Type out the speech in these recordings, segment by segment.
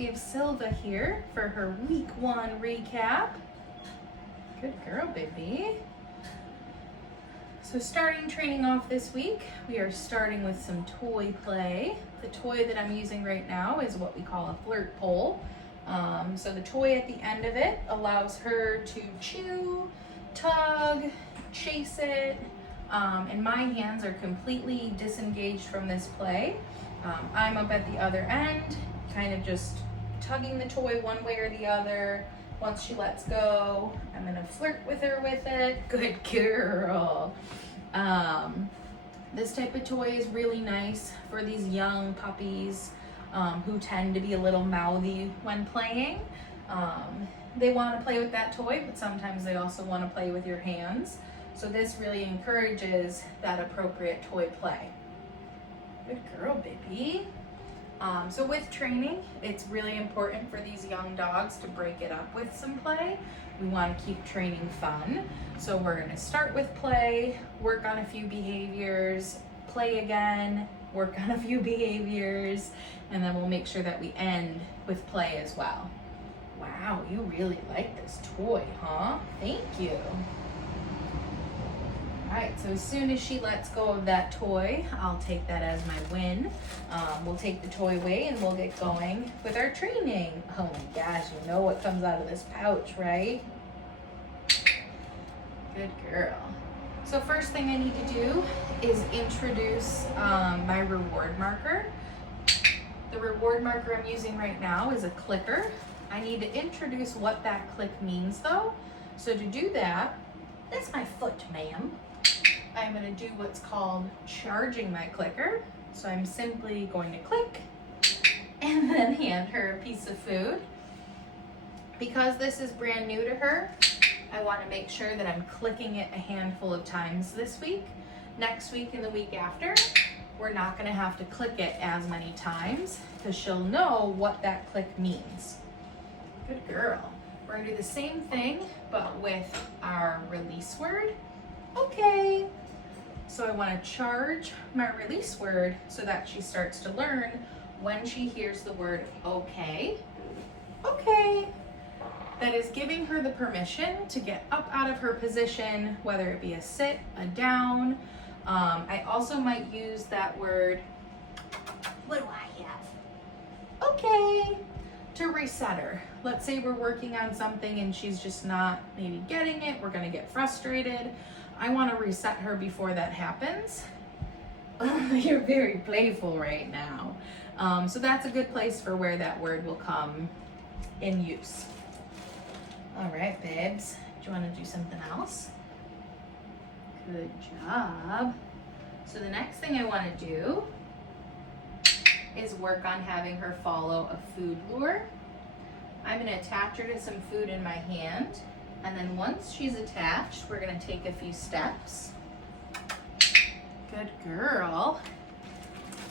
we have Silva here for her week 1 recap. Good girl, baby. So starting training off this week, we are starting with some toy play. The toy that I'm using right now is what we call a flirt pole. So the toy at the end of it allows her to chew, tug, chase it, and my hands are completely disengaged from this play. I'm up at the other end, kind of just tugging the toy one way or the other. Once she lets go, I'm gonna flirt with her with it. Good girl. This type of toy is really nice for these young puppies who tend to be a little mouthy when playing. They want to play with that toy, but sometimes they also want to play with your hands. So this really encourages that appropriate toy play. Good girl, baby. So with training, it's really important for these young dogs to break it up with some play. We want to keep training fun. So we're going to start with play, work on a few behaviors, play again, work on a few behaviors, and then we'll make sure that we end with play as well. Wow, you really like this toy, huh? Thank you. All right, so as soon as she lets go of that toy, I'll take that as my win. We'll take the toy away and we'll get going with our training. Oh my gosh, you know what comes out of this pouch, right? Good girl. So first thing I need to do is introduce my reward marker. The reward marker I'm using right now is a clicker. I need to introduce what that click means though. So to do that, that's my foot, ma'am. I'm going to do what's called charging my clicker. So I'm simply going to click and then hand her a piece of food. Because this is brand new to her, I want to make sure that I'm clicking it a handful of times this week. Next week and the week after, we're not going to have to click it as many times because she'll know what that click means. Good girl. We're going to do the same thing, but with our release word. Okay. So I want to charge my release word so that she starts to learn when she hears the word okay. Okay. That is giving her the permission to get up out of her position, whether it be a sit, a down. I also might use that word, what do I have? Okay, to reset her. Let's say we're working on something and she's just not maybe getting it. We're gonna get frustrated. I wanna reset her before that happens. You're very playful right now. So that's a good place for where that word will come in use. All right, babes, do you want to do something else? Good job. So the next thing I want to do is work on having her follow a food lure. I'm going to attach her to some food in my hand, and then once she's attached, we're going to take a few steps. Good girl.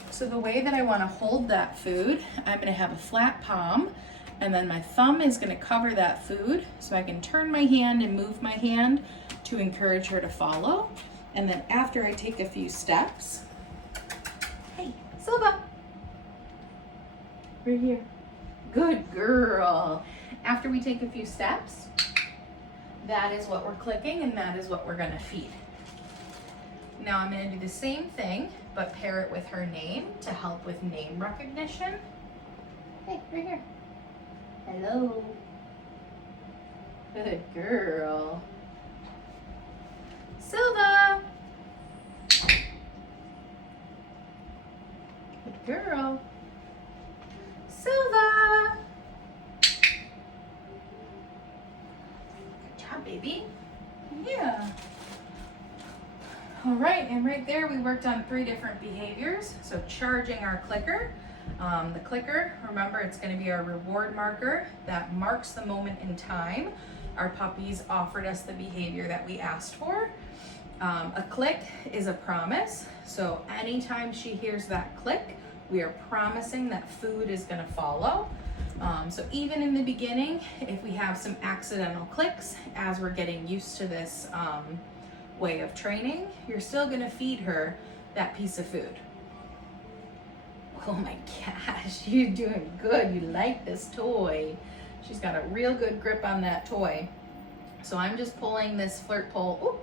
So the way that I want to hold that food, I'm going to have a flat palm, and then my thumb is going to cover that food so I can turn my hand and move my hand to encourage her to follow. And then after I take a few steps, hey, Silva, right here. Good girl. After we take a few steps, that is what we're clicking and that is what we're going to feed. Now I'm going to do the same thing, but pair it with her name to help with name recognition. Hey, right here. Hello. Good girl. Silva. Good girl. Silva. Good job, baby. Yeah. All right, and right there we worked on 3 different behaviors. So charging our clicker. The clicker, remember, it's going to be our reward marker that marks the moment in time. Our puppies offered us the behavior that we asked for. A click is a promise. So anytime she hears that click, we are promising that food is going to follow. So even in the beginning, if we have some accidental clicks, as we're getting used to this way of training, you're still going to feed her that piece of food. Oh my gosh, you're doing good. You like this toy. She's got a real good grip on that toy. So I'm just pulling this flirt pole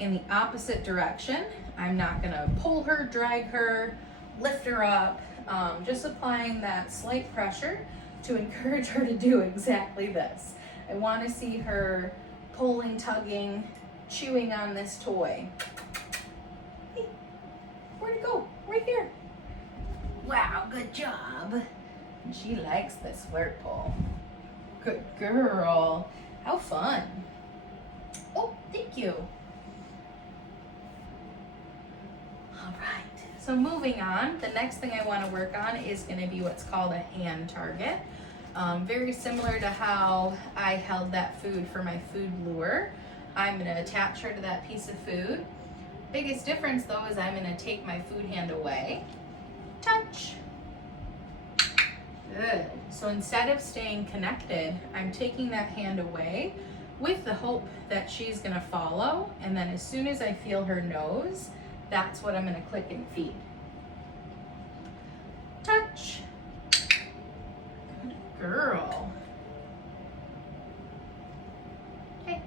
in the opposite direction. I'm not gonna pull her, drag her, lift her up, just applying that slight pressure to encourage her to do exactly this. I wanna see her pulling, tugging, chewing on this toy. Hey, where'd it go? Right here. Wow, good job. And she likes this flirt pole. Good girl. How fun. Oh, thank you. All right, so moving on, the next thing I want to work on is going to be what's called a hand target. Very similar to how I held that food for my food lure. I'm going to attach her to that piece of food. Biggest difference though is I'm going to take my food hand away. Touch. Good. So instead of staying connected, I'm taking that hand away with the hope that she's going to follow, and then as soon as I feel her nose, that's what I'm going to click and feed. Touch. Good girl. Okay.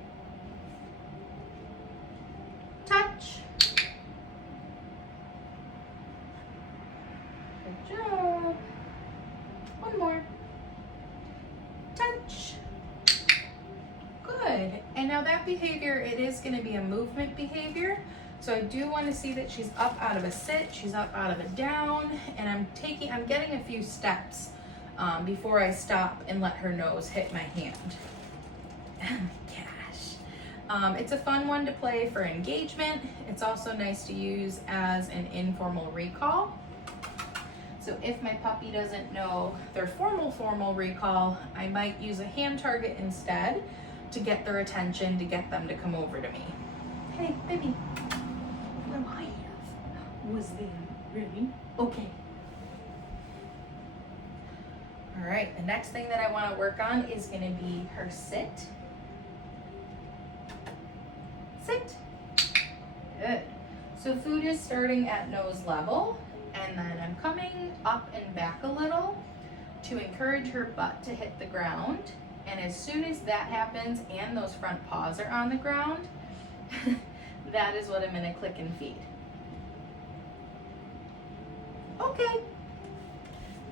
Touch. Good job. One more. Touch. Good. And now that behavior, it is going to be a movement behavior. So I do want to see that she's up out of a sit, she's up out of a down, and I'm getting a few steps before I stop and let her nose hit my hand. Oh my gosh. It's a fun one to play for engagement. It's also nice to use as an informal recall. So if my puppy doesn't know their formal recall, I might use a hand target instead to get their attention, to get them to come over to me. Hey, baby. Was there really? Okay. All right, the next thing that I want to work on is going to be her sit. Sit. Good. So food is starting at nose level, and then I'm coming up and back a little to encourage her butt to hit the ground. And as soon as that happens and those front paws are on the ground, that is what I'm going to click and feed. Okay.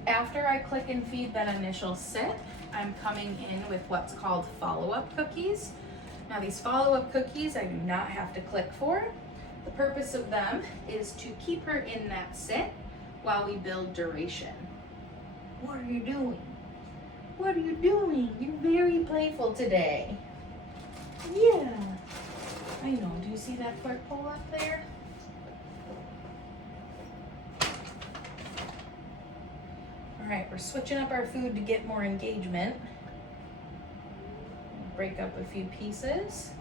After I click and feed that initial sit, I'm coming in with what's called follow-up cookies. Now these follow-up cookies I do not have to click for. The purpose of them is to keep her in that sit while we build duration. What are you doing? What are you doing? You're very playful today. Yeah, I know. Do you see that flirt pole up there? All right, we're switching up our food to get more engagement. Break up a few pieces.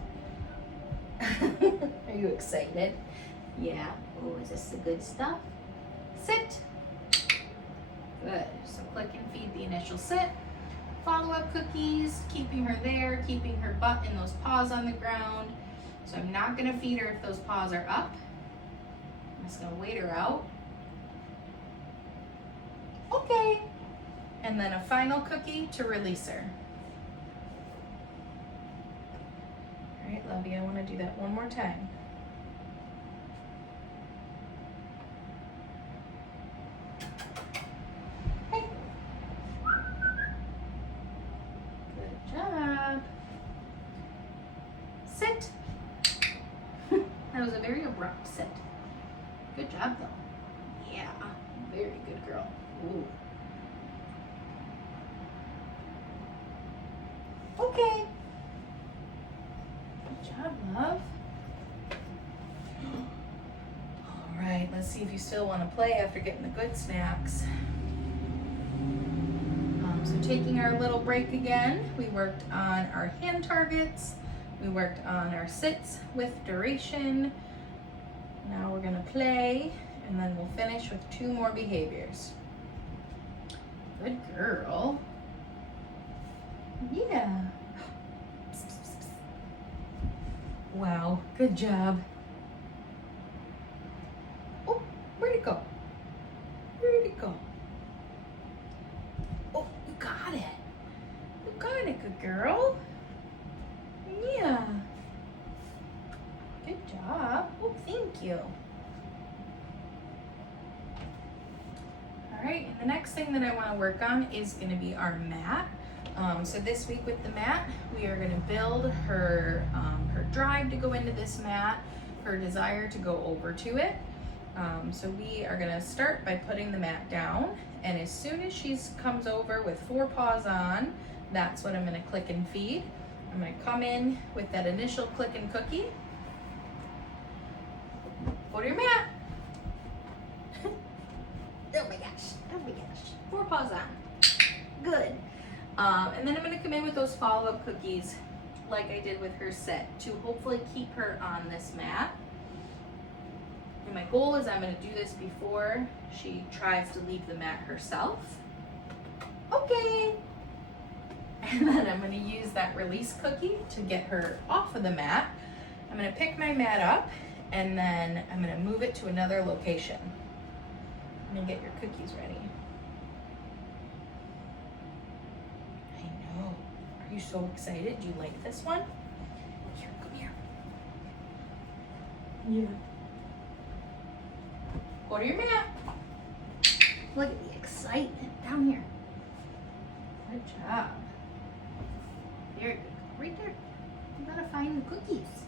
Are you excited? Yeah. Oh, is this the good stuff? Sit. Good. So click and feed the initial sit. Follow-up cookies, keeping her there, keeping her butt and those paws on the ground. So I'm not going to feed her if those paws are up. I'm just going to wait her out. Okay. And then a final cookie to release her. All right, Lovey, I want to do that one more time. Hey. Good job. Sit. That was a very abrupt sit. Good job, though. Yeah, very good girl. Ooh. Okay. Good job, love. All right, let's see if you still want to play after getting the good snacks. So taking our little break again, we worked on our hand targets. We worked on our sits with duration. Now we're gonna play, and then we'll finish with 2 more behaviors. Good girl. Yeah. Wow, good job. Oh, where'd it go? Where'd it go? Good girl. Yeah. Good job. Oh, thank you. All right, and the next thing that I want to work on is going to be our mat. So this week with the mat, we are going to build her drive to go into this mat, her desire to go over to it. So we are going to start by putting the mat down, and as soon as she comes over with 4 paws on, that's what I'm going to click and feed. I'm going to come in with that initial click and cookie. Go to your mat. Oh my gosh, oh my gosh. 4 paws on. Good. And then I'm going to come in with those follow-up cookies like I did with her sit to hopefully keep her on this mat. And my goal is I'm going to do this before she tries to leave the mat herself. Okay. And then I'm going to use that release cookie to get her off of the mat. I'm going to pick my mat up and then I'm going to move it to another location. I'm going to get your cookies ready. I know. Are you so excited? Do you like this one? Here, come here. Yeah. Go to your mat. Look at the excitement down here. Good job. There you go. Right there. You gotta find the cookies.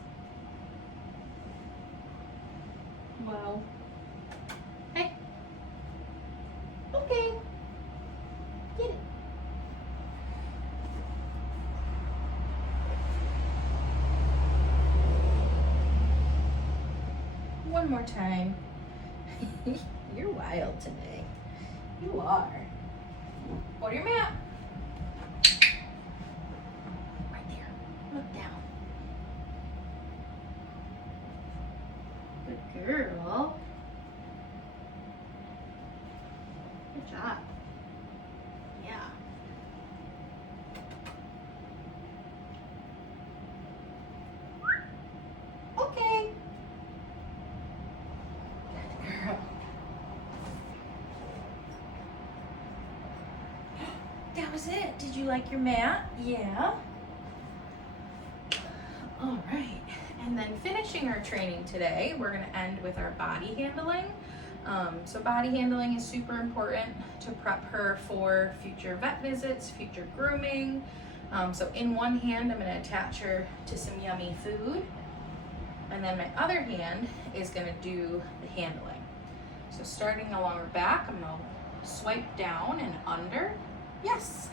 Well. Hey. Okay. Get it. One more time. You're wild today. You are. Go to your mat. Right there. Look down. Good girl. Good job. Yeah. Okay. Good girl. That was it. Did you like your mat? Yeah. All right. And then finishing our training today, we're going to end with our body handling. So body handling is super important to prep her for future vet visits, future grooming. So in one hand, I'm going to attach her to some yummy food. And then my other hand is going to do the handling. So starting along her back, I'm going to swipe down and under. Yes.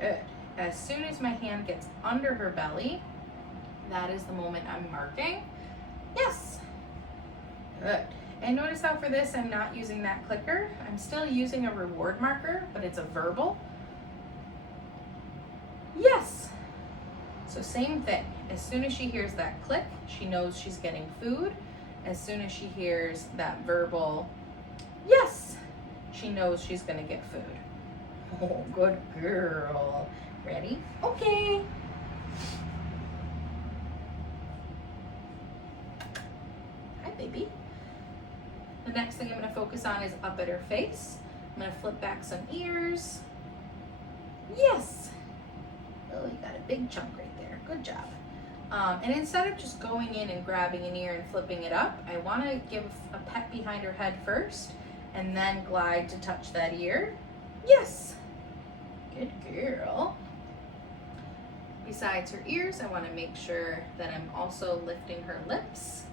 Good. As soon as my hand gets under her belly, that is the moment I'm marking. Yes. Good. And notice how for this, I'm not using that clicker. I'm still using a reward marker, but it's a verbal. Yes. So same thing. As soon as she hears that click, she knows she's getting food. As soon as she hears that verbal, yes, she knows she's gonna get food. Oh, good girl. Ready? Okay. Hi, baby. The next thing I'm going to focus on is up at her face. I'm going to flip back some ears. Yes. Oh, you got a big chunk right there. Good job. And instead of just going in and grabbing an ear and flipping it up, I want to give a pet behind her head first and then glide to touch that ear. Yes. Good girl. Besides her ears, I want to make sure that I'm also lifting her lips.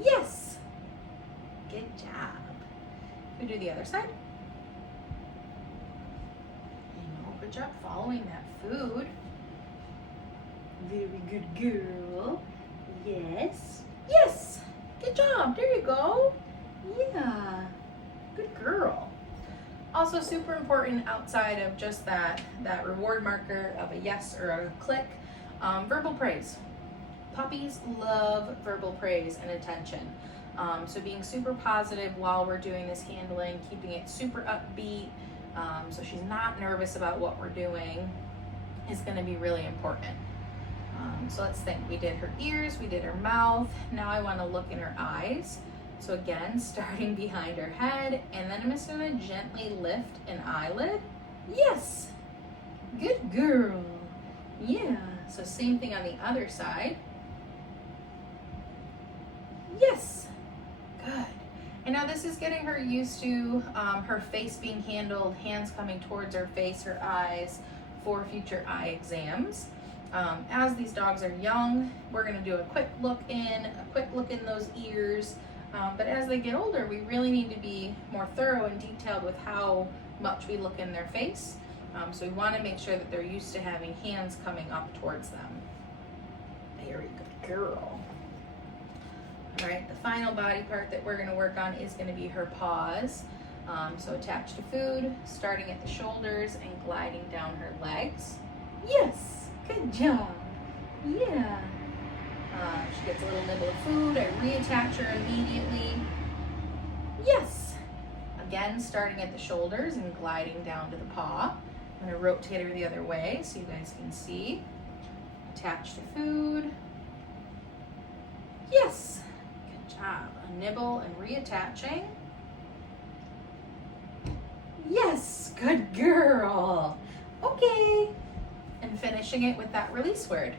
Yes. Good job. We do the other side. Good job following that food. Very good girl. Yes. Yes. Good job. There you go. Yeah. Good girl. Also super important outside of just that reward marker of a yes or a click, verbal praise. Puppies love verbal praise and attention. So being super positive while we're doing this handling, keeping it super upbeat, so she's not nervous about what we're doing, is going to be really important. So let's think. We did her ears, we did her mouth. Now I want to look in her eyes. So again, starting behind her head, and then I'm just going to gently lift an eyelid. Yes. Good girl. Yeah. So same thing on the other side. Yes. Good. And now this is getting her used to her face being handled, hands coming towards her face, her eyes, for future eye exams. As these dogs are young, we're going to do a quick look in those ears. But as they get older, we really need to be more thorough and detailed with how much we look in their face. So we want to make sure that they're used to having hands coming up towards them. Very good girl. All right, the final body part that we're going to work on is going to be her paws. So attached to food, starting at the shoulders and gliding down her legs. Yes, good job. Yeah. She gets a little nibble of food. I reattach her immediately. Yes. Again, starting at the shoulders and gliding down to the paw. I'm going to rotate her the other way so you guys can see. Attach to food. Yes. Good job. A nibble and reattaching. Yes, good girl. Okay. And finishing it with that release word.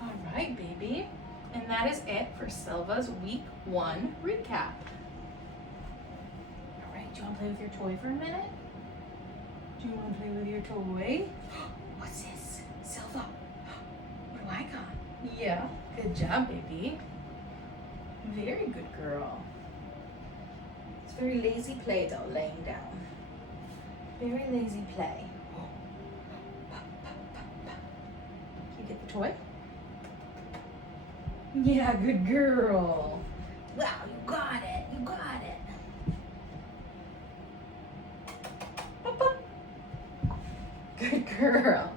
All right, baby. And that is it for Silva's week 1 recap. All right, do you want to play with your toy for a minute? Do you want to play with your toy? What's this? Silva, what do I got? Yeah, good job, baby. Very good girl. It's very lazy play though, laying down. Very lazy play. You get the toy? Yeah, good girl. Wow, you got it. You got it. Good girl.